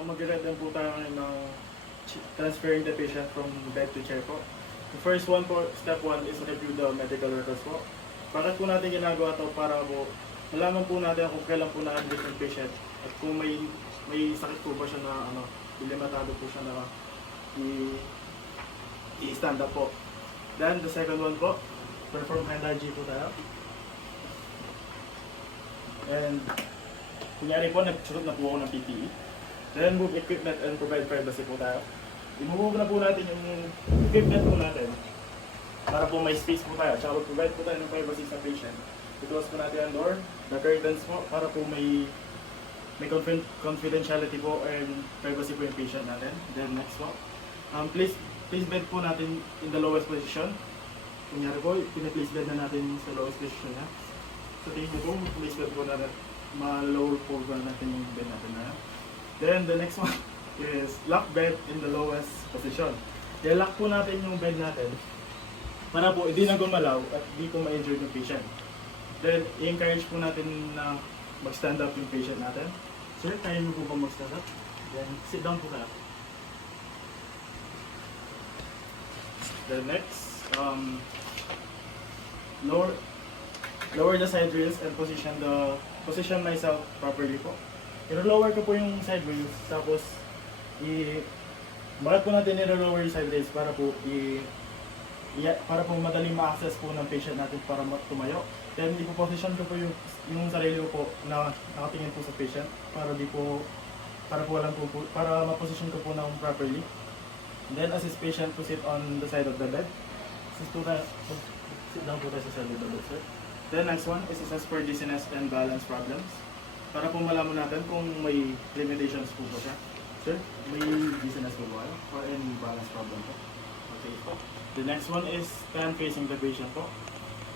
Mag-read lang po tayo ngayon ng transferring the patient from bed to chair po. The first one po, step 1 is review the medical records po. Bakit po natin ginagawa to? Para po malaman po natin kung kailan po na-admit yung patient at kung may sakit po ba siya na limitado po siya na i-stand up po. Then the second one po, perform hand hygiene po tayo. And kunyari po, nagsurot na po ako ng PPE. Then move equipment and provide privacy po tayo. I-move na po natin yung equipment po natin para po may space po tayo. Tsaka provide po tayo ng privacy sa patient. I-close po natin ang door, the curtains po, para po may confidentiality po and privacy po yung patient natin. Then next po, place bed po natin in the lowest position. Kunyari po, pina-place bed na natin sa lowest position na. So tingin nyo po, place bed po natin, ma-lower po ba natin yung bed natin na. Then the next one is lock bed in the lowest position. I-lock po natin yung bed natin para po hindi na gumalaw at hindi po ma-injure yung patient. Then i-encourage po natin na mag-stand up yung patient natin. Sir, kaya nyo po ba mag-stand up? Then sit down po tayo. Then next, lower the side rails and position myself properly po. I-lower ko po yung side rails, tapos bakit po natin i-lower yung side rails? Para po para po madaling ma-access po ng patient natin para tumayo. Then ipo-position ko po yung sarili ko po na nakatingin po sa patient para ma-position ko po na properly. Then assist patient to sit on the side of the bed. Sit down po tayo sa side of the bed, sir. Then next one is assess for dizziness and balance problems. Para po malaman natin kung may limitations po ba siya. Sir, may dizziness po ba or any balance problem po? Okay po. The next one is stand facing the patient po.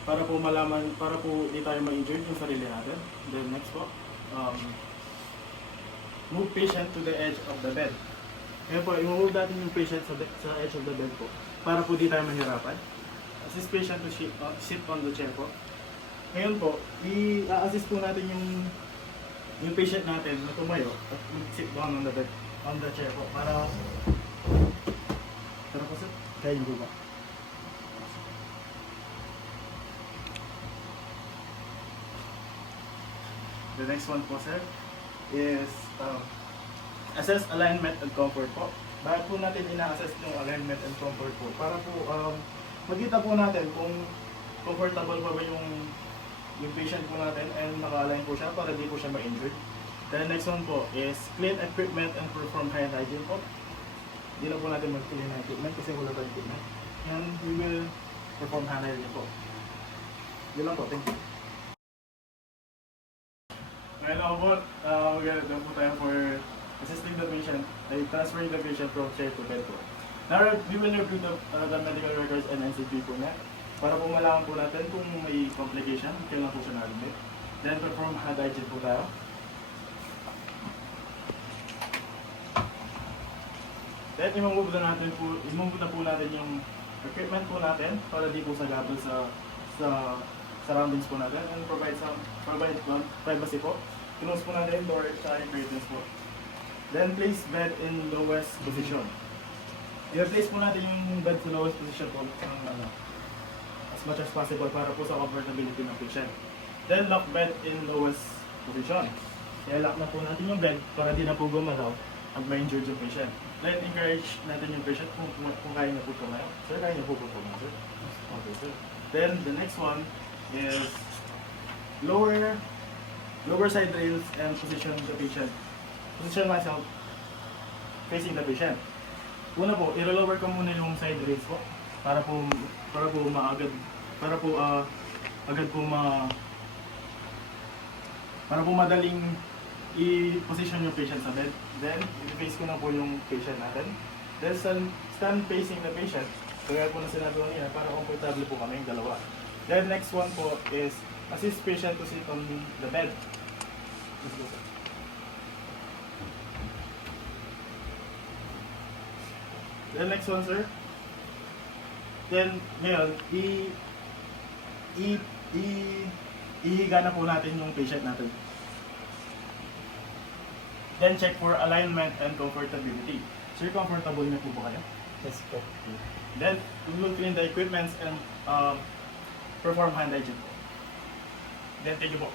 Para po hindi tayo ma-injure yung sarili natin. Then next po, move patient to the edge of the bed. Ngayon po, i-move natin yung patient sa edge of the bed po. Para po di tayo mahirapan. Assist patient to sit on the chair po. Ngayon po, i-assist po natin yung patient natin na tumayo at sit down on the chair po. Para po sir, kaya yung ba? The next one po sir is assess alignment and comfort po. Bakit po natin ina-assess yung alignment and comfort po? Para po magkita po natin kung comfortable pa ba yung patient po natin and naka-align po siya para di po siya ma-injured. Then next one po is clean equipment and perform hand hygiene po. Hindi na po natin mag-clean na equipment kasi wala tayong equipment. And we will perform hand hygiene po. Yun lang po, thank you. Ngayon ako po, magandang po tayo for assisting the patient, transferring the patient from chair to bed po. Now, we will review the medical records and NCP po niya. Para po malaman po natin kung may complication, kailan po siya na-admit. Then perform hand hygiene po tayo. Then i-move na po natin yung equipment po natin para di po sagabal sa surroundings po natin and provide privacy po. Close po natin yung door sa curtains po. Then place bed in lowest position. I-place po natin yung bed sa lowest position po as much as possible para po sa comfortability ng patient. Then lock bed in lowest position. I-lock na po natin yung bed para di na po gumalaw at ma-injured yung patient. Then encourage natin yung patient kung kaya na po tumayo. Sir, kaya na po tumayo, sir? Okay, sir. Then the next one is lower side rails and position the patient. Position myself facing the patient. Una po, i-lower ko muna yung side rails po para po madaling i-position yung patient sa bed. Then, i-face ko na po yung patient natin. Then, stand facing the patient. Kaya po na sinabi ko niya para comfortable po kami yung dalawa. Then, next one po is assist patient to sit on the bed. Let's go, sir. Then, next one, sir. Then, ngayon, ihiga na po natin yung patient natin. Then check for alignment and comfortability. Sir, comfortable na po ba kayo? Yes po. Then, we will clean the equipments and perform hand hygiene po. Then, thank you po.